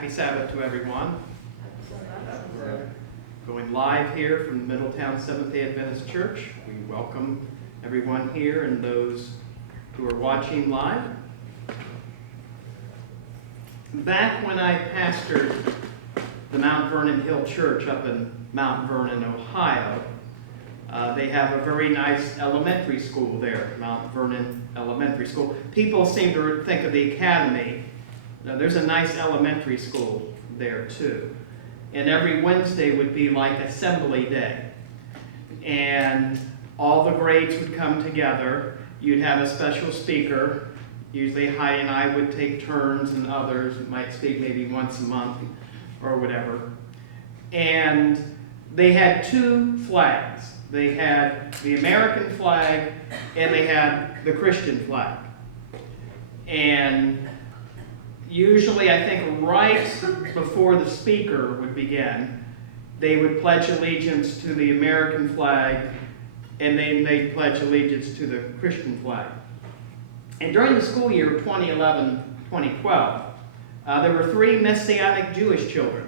Happy Sabbath to everyone. Going live here from Middletown Seventh-day Adventist Church. We welcome everyone here and those who are watching live. Back when I pastored the Mount Vernon Hill Church up in Mount Vernon, Ohio, they have a very nice elementary school there, Mount Vernon Elementary School. People seem to think of the academy. Now, there's a nice elementary school there too. And every Wednesday would be like assembly day. And all the grades would come together. You'd have a special speaker. Usually Heidi and I would take turns, and others might speak maybe once a month or whatever. And they had two flags. They had the American flag and they had the Christian flag. And usually, I think right before the speaker would begin, they would pledge allegiance to the American flag, and then they'd pledge allegiance to the Christian flag. And during the school year of 2011-2012, there were 3 Messianic Jewish children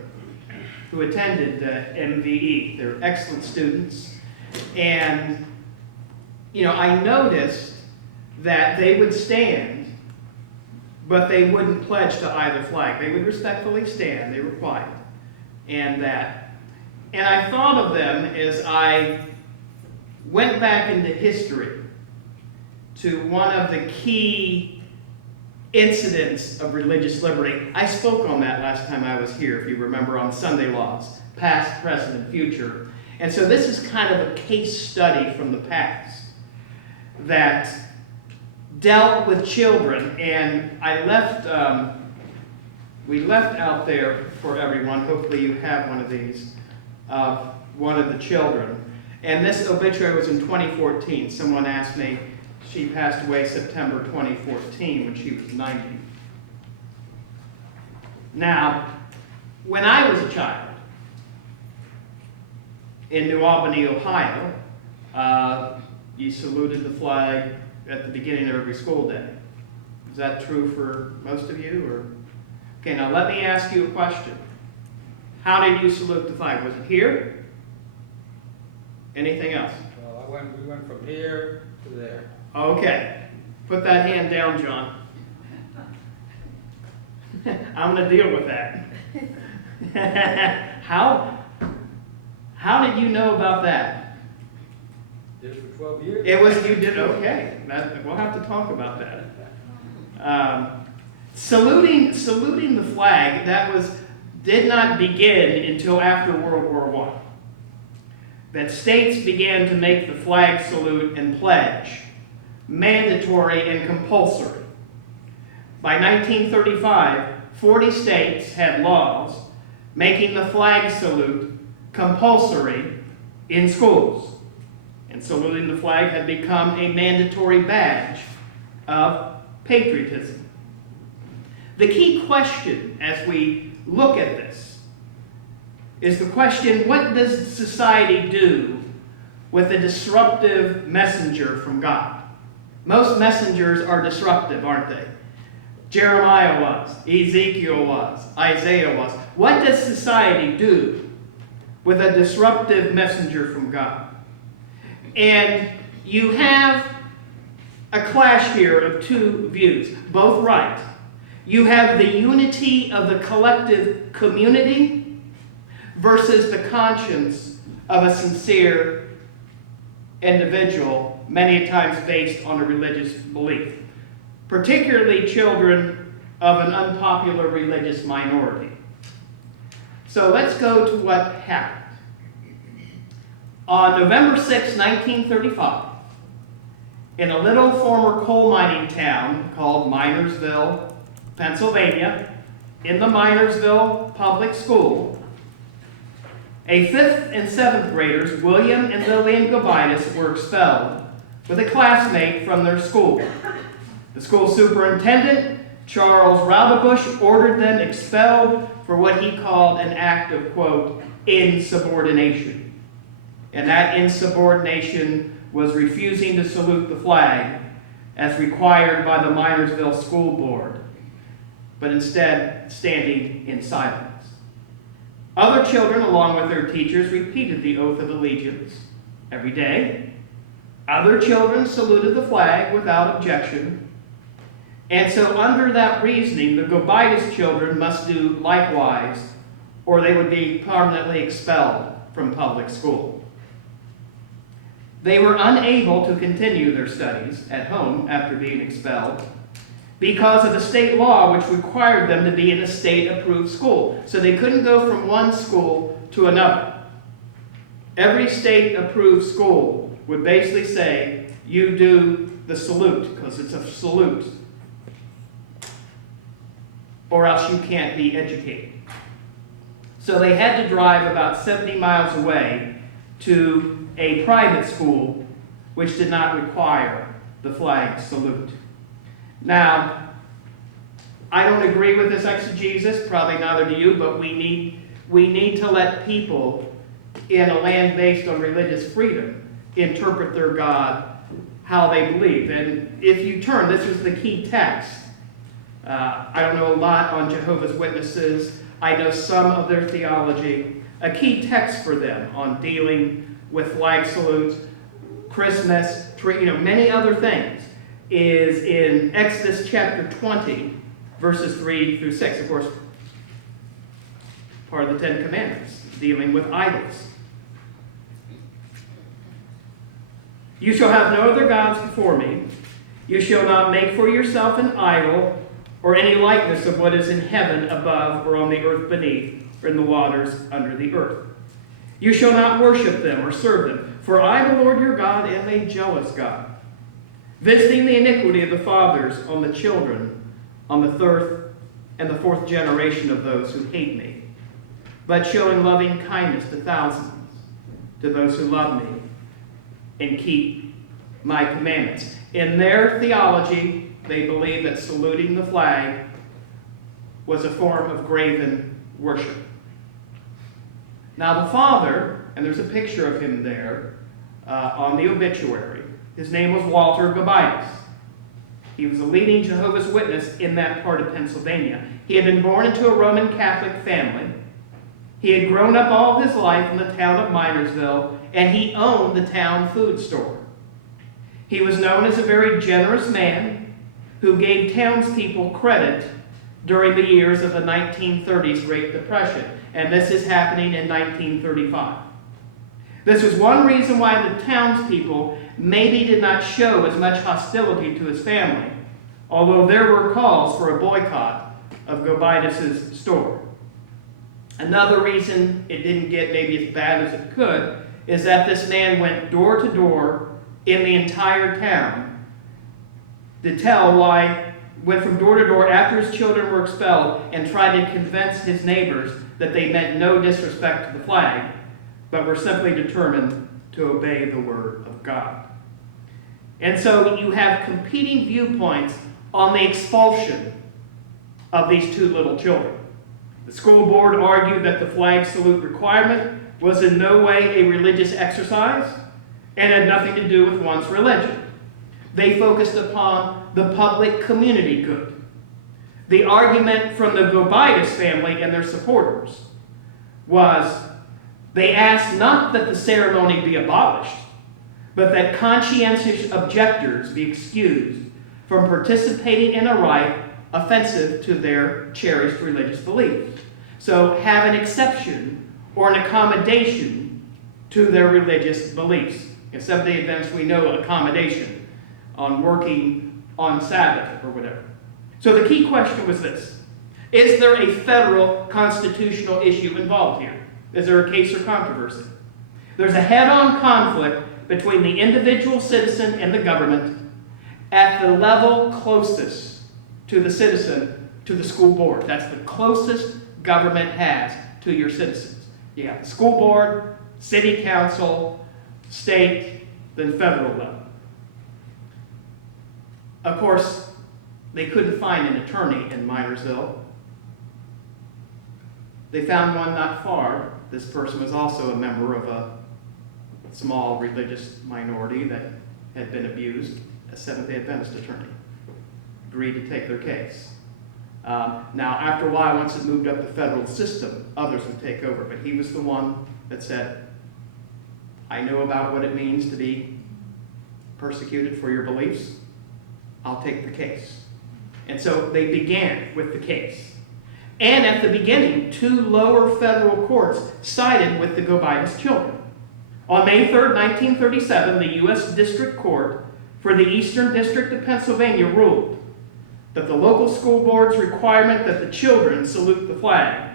who attended MVE. They're excellent students. And, I noticed that they would stand, but they wouldn't pledge to either flag. They would respectfully stand. They were quiet. And I thought of them as I went back into history to one of the key incidents of religious liberty. I spoke on that last time I was here, if you remember, on Sunday laws, past, present, and future. And so this is kind of a case study from the past that dealt with children, and we left out there for everyone, hopefully you have one of these, one of the children. And this obituary was in 2014. Someone asked me, she passed away September 2014 when she was 90. Now, when I was a child in New Albany, Ohio, you saluted the flag at the beginning of every school day. Is that true for most of you? Or? Okay, now let me ask you a question. How did you salute the flag? Was it here? Anything else? Well, we went from here to there. Okay. Put that hand down, John. I'm going to deal with that. How did you know about that? Did it for 12 years. It was, you did, okay. We'll have to talk about that. Saluting the flag, did not begin until after World War I. That states began to make the flag salute and pledge mandatory and compulsory. By 1935, 40 states had laws making the flag salute compulsory in schools. And saluting the flag had become a mandatory badge of patriotism. The key question as we look at this is the question, what does society do with a disruptive messenger from God? Most messengers are disruptive, aren't they? Jeremiah was, Ezekiel was, Isaiah was. What does society do with a disruptive messenger from God? And you have a clash here of two views, both right. You have the unity of the collective community versus the conscience of a sincere individual, many times based on a religious belief, particularly children of an unpopular religious minority. So let's go to what happened. On November 6, 1935, in a little former coal mining town called Minersville, Pennsylvania, in the Minersville Public School, a 5th and 7th graders, William and Lillian Gobitis, were expelled with a classmate from their school. The school superintendent, Charles Roudebush, ordered them expelled for what he called an act of, quote, insubordination. And that insubordination was refusing to salute the flag as required by the Minersville School Board, but instead standing in silence. Other children, along with their teachers, repeated the oath of allegiance every day. Other children saluted the flag without objection. And so under that reasoning, the Gobitis children must do likewise, or they would be permanently expelled from public school. They were unable to continue their studies at home after being expelled because of the state law which required them to be in a state-approved school. So they couldn't go from one school to another. Every state-approved school would basically say, you do the salute, because it's a salute, or else you can't be educated. So they had to drive about 70 miles away to a private school which did not require the flag salute. Now, I don't agree with this exegesis, probably neither do you, but we need to let people in a land based on religious freedom interpret their God how they believe. And if you turn, this is the key text. I don't know a lot on Jehovah's Witnesses. I know some of their theology. A key text for them on dealing with flag salutes, Christmas, many other things, is in Exodus chapter 20, verses 3 through 6. Of course, part of the Ten Commandments, dealing with idols. You shall have no other gods before me. You shall not make for yourself an idol or any likeness of what is in heaven above or on the earth beneath or in the waters under the earth. You shall not worship them or serve them, for I, the Lord your God, am a jealous God, visiting the iniquity of the fathers on the children, on the third and the fourth generation of those who hate me, but showing loving kindness to thousands, to those who love me and keep my commandments. In their theology, they believe that saluting the flag was a form of graven worship. Now the father, and there's a picture of him there on the obituary, his name was Walter Gobitis. He was a leading Jehovah's Witness in that part of Pennsylvania. He had been born into a Roman Catholic family. He had grown up all his life in the town of Minersville, and he owned the town food store. He was known as a very generous man who gave townspeople credit during the years of the 1930s Great Depression, and this is happening in 1935. This was one reason why the townspeople maybe did not show as much hostility to his family, although there were calls for a boycott of Gobitis' store. Another reason it didn't get maybe as bad as it could is that this man went door to door in the entire town to tell why, went from door to door after his children were expelled and tried to convince his neighbors that they meant no disrespect to the flag, but were simply determined to obey the word of God. And so you have competing viewpoints on the expulsion of these two little children. The school board argued that the flag salute requirement was in no way a religious exercise and had nothing to do with one's religion. They focused upon the public community good. The argument from the Gobitis family and their supporters was they asked not that the ceremony be abolished, but that conscientious objectors be excused from participating in a rite offensive to their cherished religious beliefs. So have an exception or an accommodation to their religious beliefs. In Seventh-day Adventists, we know accommodation on working on Sabbath or whatever. So the key question was this: is there a federal constitutional issue involved here? Is there a case or controversy? There's a head-on conflict between the individual citizen and the government at the level closest to the citizen, to the school board. That's the closest government has to your citizens. You have the school board, city council, state, then federal level. Of course, they couldn't find an attorney in Minersville. They found one not far. This person was also a member of a small religious minority that had been abused. A Seventh-day Adventist attorney agreed to take their case. Now, after a while, once it moved up the federal system, others would take over. But he was the one that said, I know about what it means to be persecuted for your beliefs. I'll take the case. And so they began with the case. And at the beginning, two lower federal courts sided with the Gobitis children. On May 3rd, 1937, the U.S. District Court for the Eastern District of Pennsylvania ruled that the local school board's requirement that the children salute the flag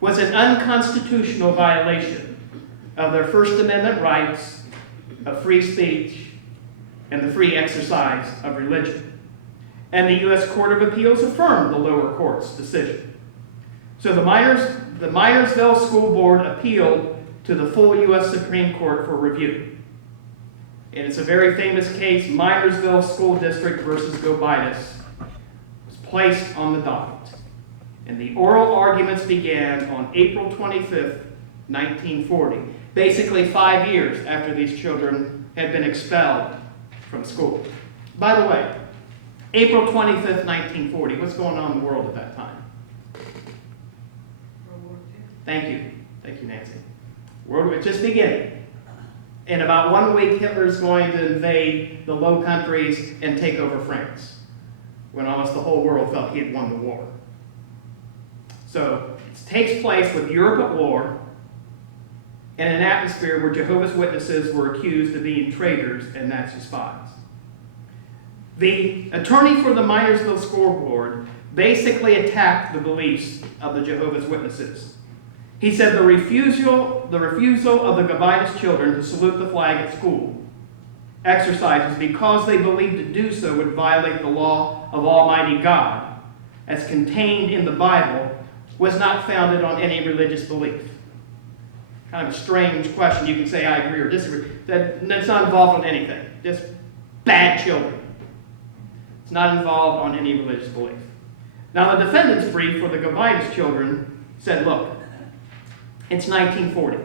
was an unconstitutional violation of their First Amendment rights of free speech and the free exercise of religion. And the U.S. Court of Appeals affirmed the lower court's decision. So the Minersville School Board appealed to the full U.S. Supreme Court for review. And it's a very famous case, Minersville School District versus Gobitis, was placed on the docket. And the oral arguments began on April 25th, 1940, basically 5 years after these children had been expelled from school. By the way, April 25th, 1940, what's going on in the world at that time? Thank you. Thank you, Nancy. World War just beginning. In about 1 week, Hitler's going to invade the Low Countries and take over France, when almost the whole world felt he had won the war. So it takes place with Europe at war, in an atmosphere where Jehovah's Witnesses were accused of being traitors and Nazi spies. The attorney for the Minersville School Board basically attacked the beliefs of the Jehovah's Witnesses. He said the refusal of the Gobitis children to salute the flag at school exercises because they believed to do so would violate the law of Almighty God, as contained in the Bible, was not founded on any religious belief. Kind of a strange question. You can say I agree or disagree. That's not involved in anything. Just bad children. It's not involved on any religious belief. Now the defendant's brief for the Gobitis children said, look, it's 1940.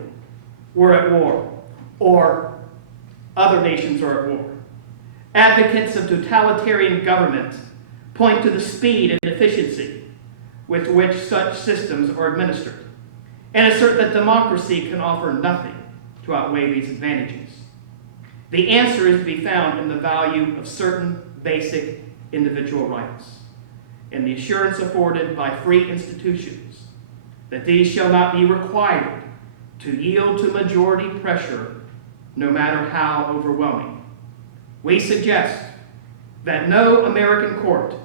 We're at war. Or other nations are at war. Advocates of totalitarian government point to the speed and efficiency with which such systems are administered, and assert that democracy can offer nothing to outweigh these advantages. The answer is to be found in the value of certain basic individual rights, and the assurance afforded by free institutions that these shall not be required to yield to majority pressure, no matter how overwhelming. We suggest that no American court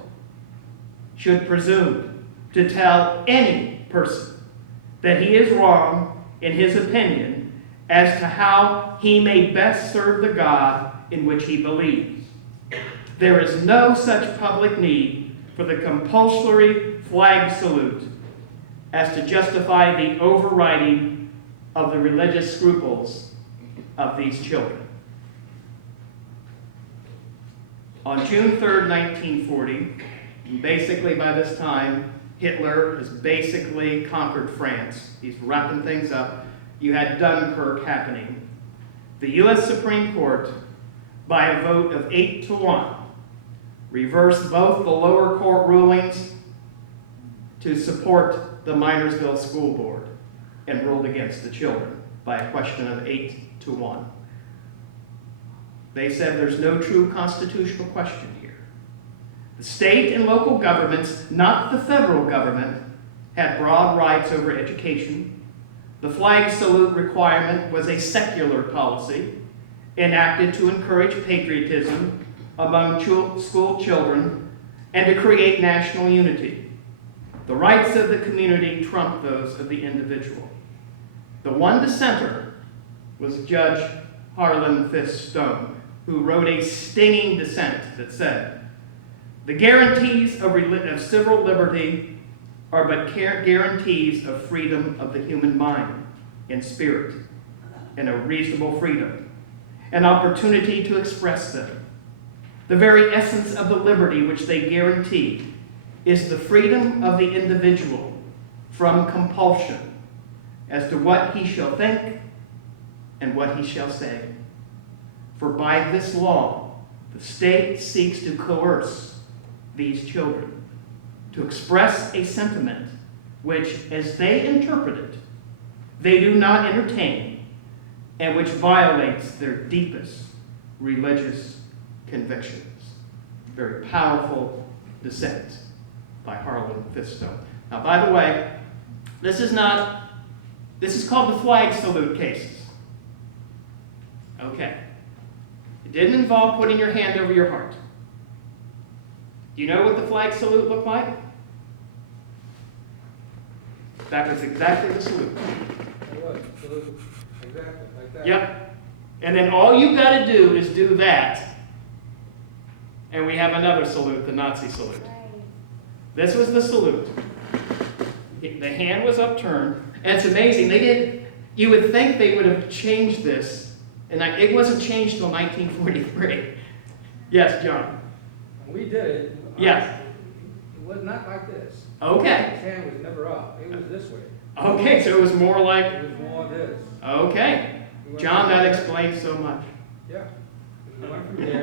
should presume to tell any person that he is wrong in his opinion as to how he may best serve the God in which he believes. There is no such public need for the compulsory flag salute as to justify the overriding of the religious scruples of these children. On June 3rd, 1940, basically by this time, Hitler has basically conquered France. He's wrapping things up. You had Dunkirk happening. The U.S. Supreme Court, by a vote of 8-1, reversed both the lower court rulings to support the Minersville School Board and ruled against the children by a question of 8-1. They said there's no true constitutional question here. The state and local governments, not the federal government, had broad rights over education. The flag salute requirement was a secular policy enacted to encourage patriotism among school children and to create national unity. The rights of the community trumped those of the individual. The one dissenter was Judge Harlan Fiske Stone, who wrote a stinging dissent that said, "The guarantees of civil liberty are but guarantees of freedom of the human mind and spirit, and a reasonable freedom, an opportunity to express them. The very essence of the liberty which they guarantee is the freedom of the individual from compulsion as to what he shall think and what he shall say. For by this law, the state seeks to coerce these children to express a sentiment which, as they interpret it, they do not entertain, and which violates their deepest religious convictions." Very powerful dissent by Harlan Fiske Stone. Now, by the way, this is called the flag salute cases. Okay. It didn't involve putting your hand over your heart. Do you know what the flag salute looked like? That was exactly the salute. It was, exactly, like that. Yep. And then all you got to do is do that, and we have another salute, the Nazi salute. This was the salute. The hand was upturned, and it's amazing. You would think they would have changed this, and it wasn't changed till 1943. Yes, John? When we did it. Yes. It was not like this. Okay. The hand was never up, it was this way. Okay, so it was more like, It was more this. okay. John, that explains so much. Yeah. We went from there.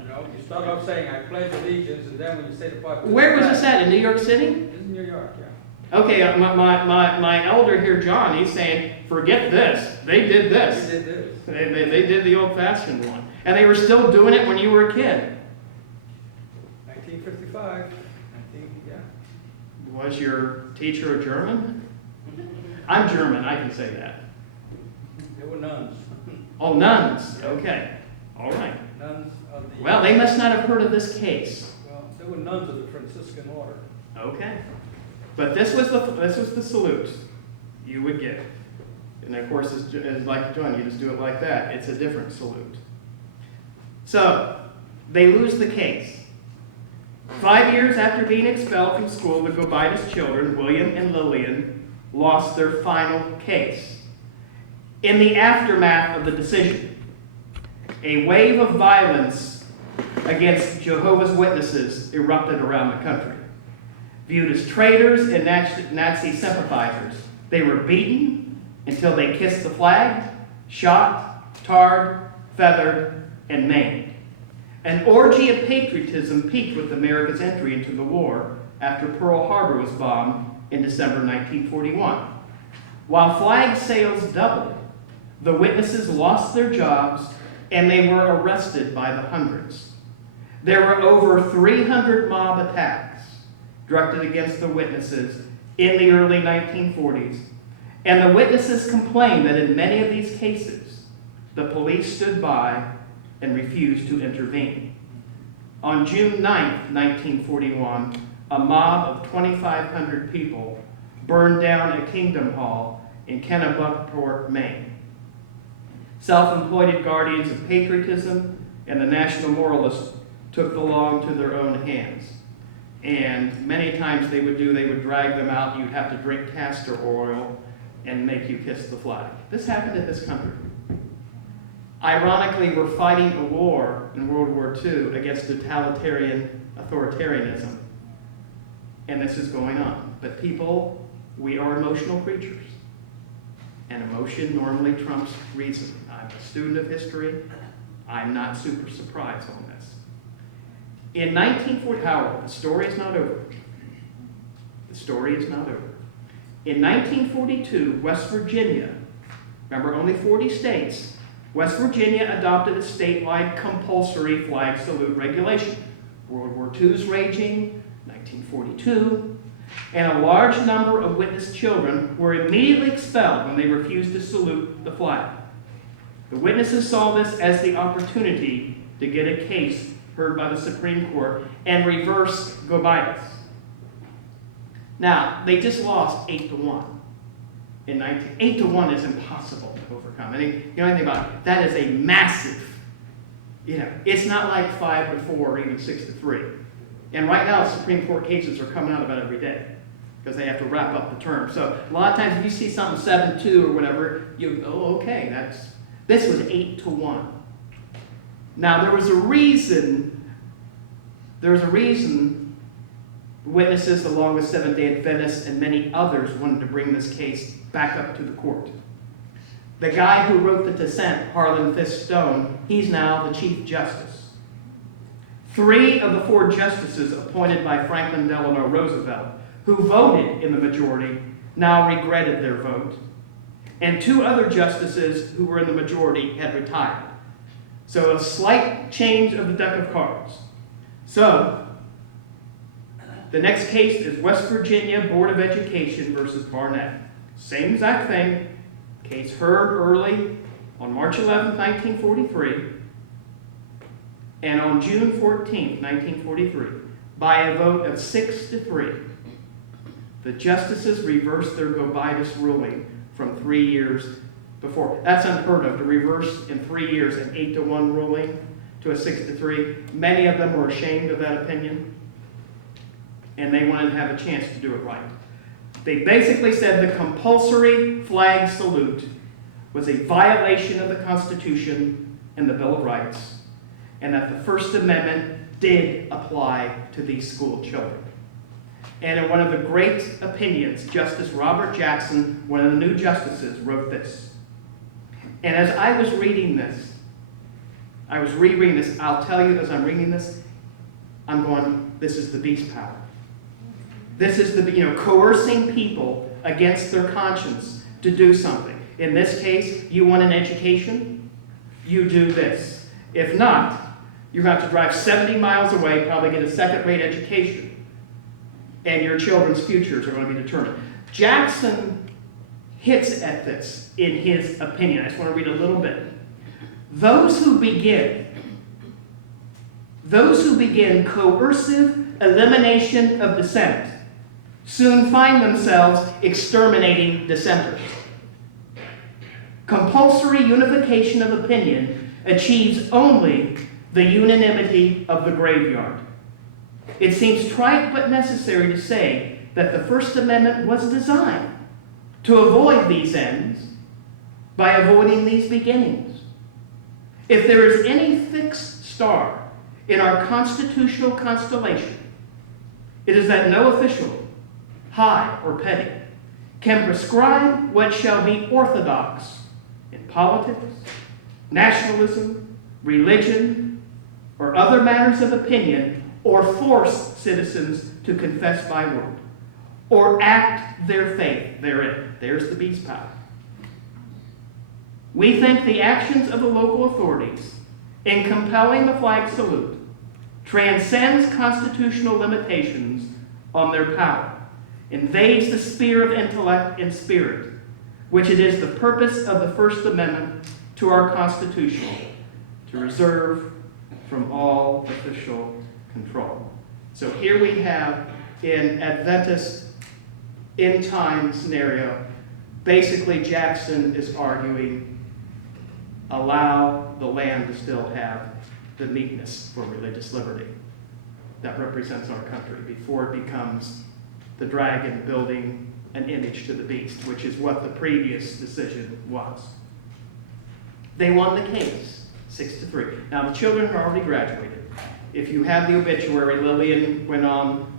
You know, you start off saying, I pledge allegiance, and then when you say the part. Where was this at, in New York City? This is New York, yeah. Okay, my elder here, John, he's saying, forget this. They did We this. did this. They did the old-fashioned one. And they were still doing it when you were a kid. 1955, yeah. Was your teacher a German? I'm German, I can say that. There were nuns. Oh, nuns. Okay. All right. Nuns of the. Well, they must not have heard of this case. Well, there were nuns of the Franciscan order. Okay. But this was the salute you would give. And of course, it's like John, you just do it like that. It's a different salute. So, they lose the case. 5 years after being expelled from school, the Gobitis children, William and Lillian, lost their final case. In the aftermath of the decision, a wave of violence against Jehovah's Witnesses erupted around the country. Viewed as traitors and Nazi sympathizers, they were beaten until they kissed the flag, shot, tarred, feathered, and maimed. An orgy of patriotism peaked with America's entry into the war after Pearl Harbor was bombed in December 1941. While flag sales doubled, the witnesses lost their jobs and they were arrested by the hundreds. There were over 300 mob attacks directed against the witnesses in the early 1940s, and the witnesses complained that in many of these cases, the police stood by and refused to intervene. On June 9, 1941, a mob of 2,500 people burned down a Kingdom Hall in Kennebunkport, Maine. Self-employed guardians of patriotism and the National Moralists took the law into their own hands. And many times they would drag them out. You'd have to drink castor oil and make you kiss the flag. This happened in this country. Ironically, we're fighting a war in World War II against totalitarian authoritarianism. And this is going on. But people, we are emotional creatures. And emotion normally trumps reason. I'm a student of history. I'm not super surprised on this. In 1940, however, the story is not over. The story is not over. In 1942, West Virginia, remember only 40 states, West Virginia adopted a statewide compulsory flag salute regulation. World War II is raging, 1942, and a large number of witness children were immediately expelled when they refused to salute the flag. The witnesses saw this as the opportunity to get a case heard by the Supreme Court and reverse Gobitis. Now, they just lost 8-1. 8-1 is impossible to overcome. You know anything about it? That is a massive, it's not like 5-4 or even 6-3. And right now, Supreme Court cases are coming out about every day because they have to wrap up the term. So a lot of times if you see something 7-2 or whatever, okay, this was 8-1. Now, there was a reason witnesses, along with Seventh-day Adventists and many others, wanted to bring this case back up to the court. The guy who wrote the dissent, Harlan Fiske Stone, he's now the Chief Justice. 3 of the 4 justices appointed by Franklin Delano Roosevelt, who voted in the majority, now regretted their vote. And 2 other justices who were in the majority had retired. So a slight change of the deck of cards. So, the next case is West Virginia Board of Education versus Barnett. Same exact thing. Case heard early on March 11, 1943, and on June 14, 1943, by a vote of 6-3, the justices reversed their Gobitis ruling from 3 years before. That's unheard of, to reverse in 3 years an 8-1 ruling to a 6-3. Many of them were ashamed of that opinion, and they wanted to have a chance to do it right. They basically said the compulsory flag salute was a violation of the Constitution and the Bill of Rights, and that the First Amendment did apply to these school children. And in one of the great opinions, Justice Robert Jackson, one of the new justices, wrote this. And as I was reading this, I was rereading this, I'll tell you as I'm reading this, I'm going, this is the beast power. This is the, coercing people against their conscience to do something. In this case, you want an education? You do this. If not, you're going to have to drive 70 miles away, probably get a second-rate education, and your children's futures are going to be determined. Jackson hits at this in his opinion. I just want to read a little bit. Those who begin coercive elimination of dissent soon find themselves exterminating dissenters. Compulsory unification of opinion achieves only the unanimity of the graveyard. It seems trite but necessary to say that the First Amendment was designed to avoid these ends by avoiding these beginnings. If there is any fixed star in our constitutional constellation, it is that no official, high or petty, can prescribe what shall be orthodox in politics, nationalism, religion, or other matters of opinion, or force citizens to confess by word, or act their faith therein. There's the beast power. We think the actions of the local authorities in compelling the flag salute transcends constitutional limitations on their power, invades the sphere of intellect and spirit, which it is the purpose of the First Amendment to our Constitution to reserve from all official control. So here we have, in Adventist end-time scenario, basically Jackson is arguing, allow the land to still have the meekness for religious liberty that represents our country before it becomes the dragon building an image to the beast, which is what the previous decision was. They won the case, 6-3. Now the children are already graduated. If you have the obituary, Lillian went on,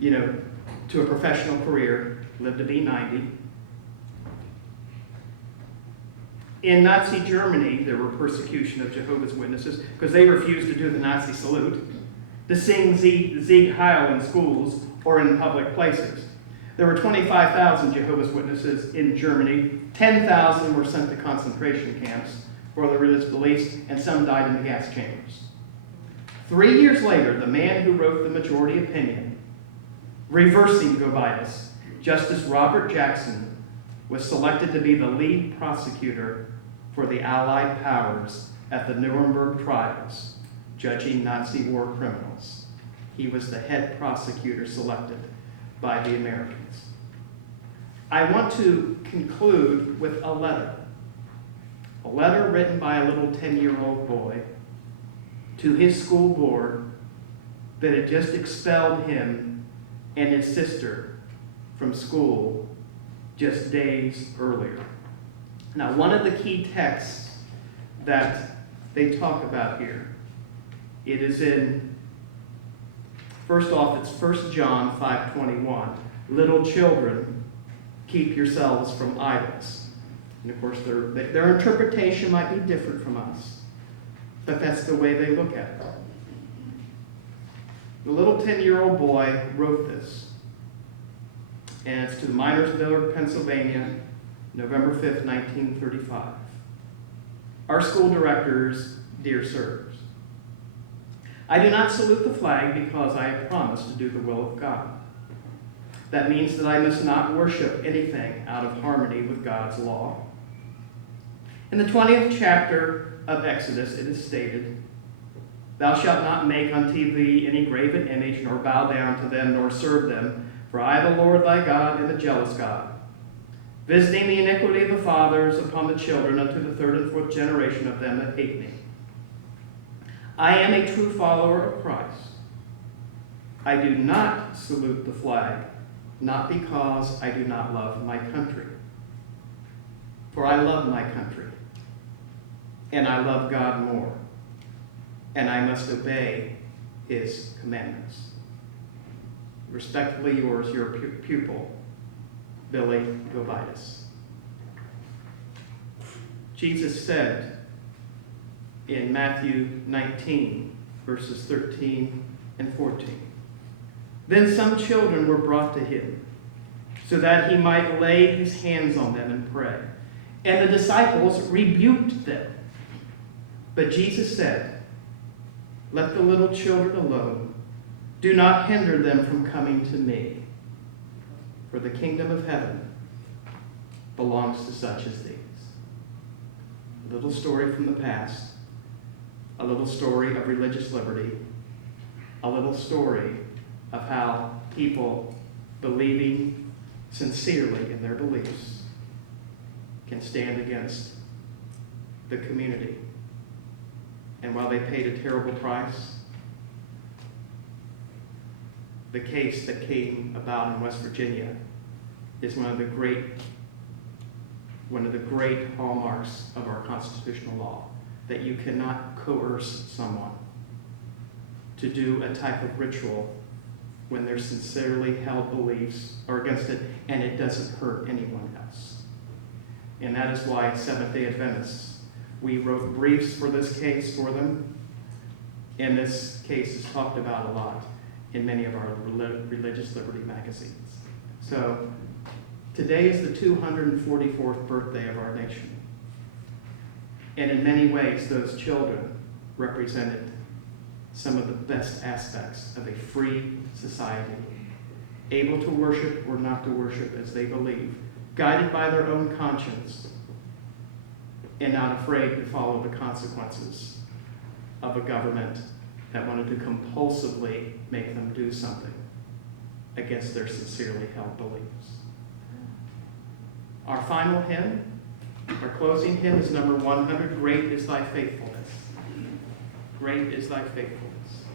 to a professional career, lived to be 90. In Nazi Germany, there were persecution of Jehovah's Witnesses because they refused to do the Nazi salute, to sing Sieg Heil in schools or in public places. There were 25,000 Jehovah's Witnesses in Germany. 10,000 were sent to concentration camps for their religious beliefs, and some died in the gas chambers. 3 years later, the man who wrote the majority opinion, reversing Gobitis, Justice Robert Jackson, was selected to be the lead prosecutor for the Allied powers at the Nuremberg trials, judging Nazi war criminals. He was the head prosecutor selected by the Americans. I want to conclude with a letter written by a little 10-year-old boy to his school board that had just expelled him and his sister from school just days earlier. Now, one of the key texts that they talk about here, it is in, first off, it's 1 John 5:21. Little children, keep yourselves from idols. And of course, their interpretation might be different from us, but that's the way they look at it. The little 10-year-old boy wrote this, and it's to Minersburg, Pennsylvania, November 5th, 1935. Our school directors, dear sirs, I do not salute the flag because I have promised to do the will of God. That means that I must not worship anything out of harmony with God's law. In the 20th chapter of Exodus, it is stated, Thou shalt not make unto thee any graven image, nor bow down to them, nor serve them, for I, the Lord thy God, am a jealous God, visiting the iniquity of the fathers upon the children unto the third and fourth generation of them that hate me. I am a true follower of Christ. I do not salute the flag not because I do not love my country. For I love my country, and I love God more, and I must obey his commandments. Respectfully yours, your pupil, Billy Gobitis. Jesus said in Matthew 19, verses 13 and 14, "Then some children were brought to him, so that he might lay his hands on them and pray. And the disciples rebuked them. But Jesus said, 'Let the little children alone. Do not hinder them from coming to me. For the kingdom of heaven belongs to such as these.'" A little story from the past, a little story of religious liberty, a little story of how people believing sincerely in their beliefs can stand against the community. And while they paid a terrible price, the case that came about in West Virginia is one of the great hallmarks of our constitutional law, that you cannot coerce someone to do a type of ritual when their sincerely held beliefs are against it and it doesn't hurt anyone else. And that is why Seventh-day Adventists, we wrote briefs for this case for them, and this case is talked about a lot in many of our religious liberty magazines. So today is the 244th birthday of our nation. And in many ways, those children represented some of the best aspects of a free society, able to worship or not to worship as they believe, guided by their own conscience, and not afraid to follow the consequences of a government that wanted to compulsively make them do something against their sincerely held beliefs. Our final hymn, our closing hymn, is number 100, "Great is Thy Faithfulness." Great is Thy Faithfulness.